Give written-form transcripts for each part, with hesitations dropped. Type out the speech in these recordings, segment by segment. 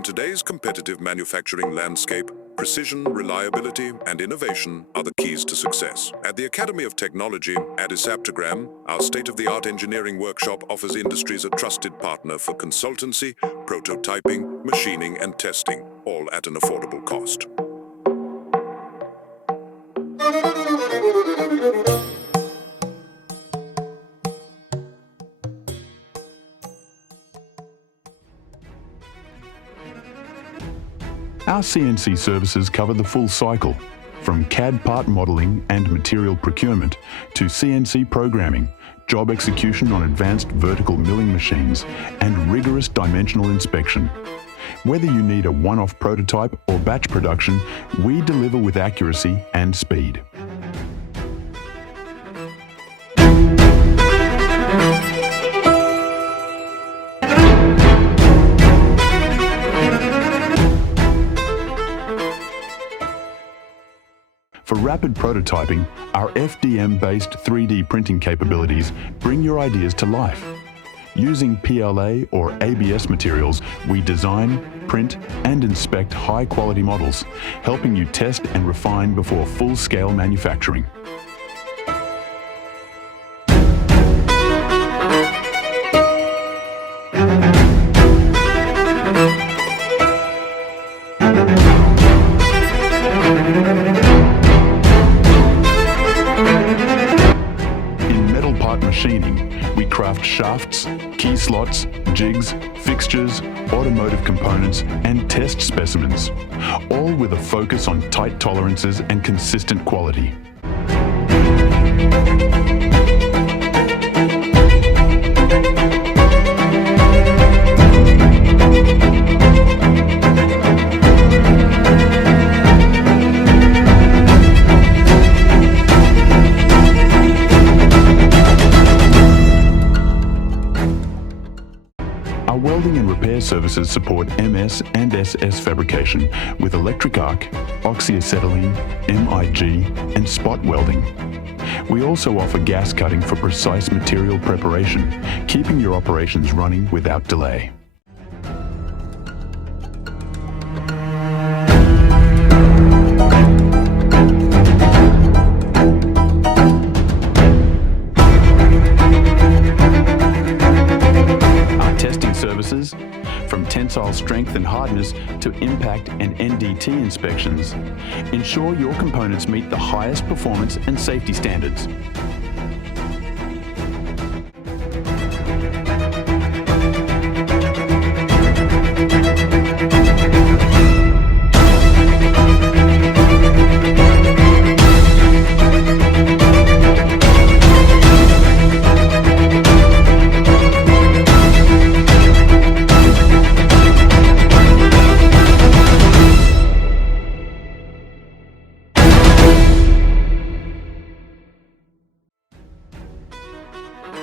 In today's competitive manufacturing landscape, precision, reliability, and innovation are the keys to success. At the Academy of Technology, Adisaptagram, our state-of-the-art engineering workshop offers industries a trusted partner for consultancy, prototyping, machining, and testing, all at an affordable cost. Our CNC services cover the full cycle, from CAD part modelling and material procurement to CNC programming, job execution on advanced vertical milling machines, and rigorous dimensional inspection. Whether you need a one-off prototype or batch production, we deliver with accuracy and speed. For rapid prototyping, our FDM-based 3D printing capabilities bring your ideas to life. Using PLA or ABS materials, we design, print, and inspect high-quality models, helping you test and refine before full-scale manufacturing. Machining, we craft shafts, key slots, jigs, fixtures, automotive components, and test specimens, all with a focus on tight tolerances and consistent quality. Our welding and repair services support MS and SS fabrication with electric arc, Oxy-acetylene, MIG, and spot welding. We also offer gas cutting for precise material preparation, keeping your operations running without delay. Services, from tensile strength and hardness to impact and NDT inspections, ensure your components meet the highest performance and safety standards.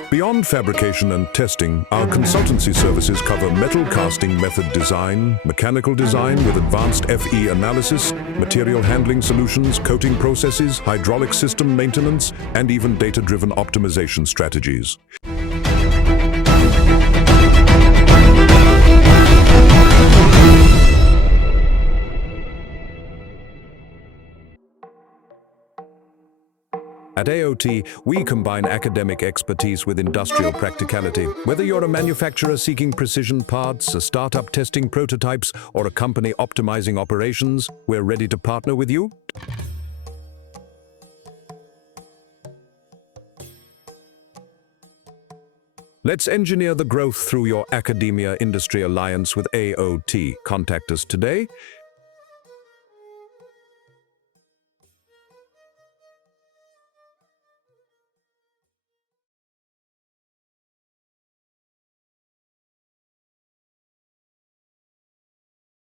Beyond fabrication and testing, our consultancy services cover metal casting method design, mechanical design with advanced FE analysis, material handling solutions, coating processes, hydraulic system maintenance, and even data-driven optimization strategies. At AOT, we combine academic expertise with industrial practicality. Whether you're a manufacturer seeking precision parts, a startup testing prototypes, or a company optimizing operations, we're ready to partner with you. Let's engineer the growth through your Academia Industry Alliance with AOT. Contact us today.